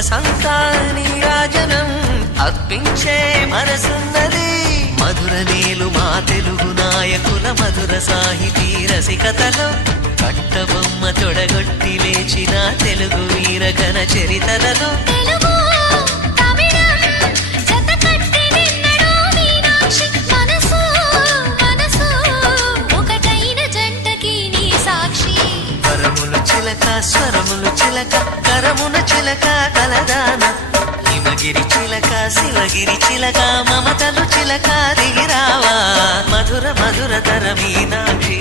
సొగసంతా నీరాజనం అర్పించే మనసున్నది మధుర నేలు మా తెలుగు నాయకుల మధుర సాహితీ రసికతలో కట్టబొమ్మ తొడగొట్టి లేచిన తెలుగు వీర ఘన చరితలలో చిలక స్వరములు చిలక కరమున చిలక కలదాన హిమగిరి చిలక శివగిరి చిలక మమతలు చిలక దిగిరావా మధుర మధుర తర మీనాక్షి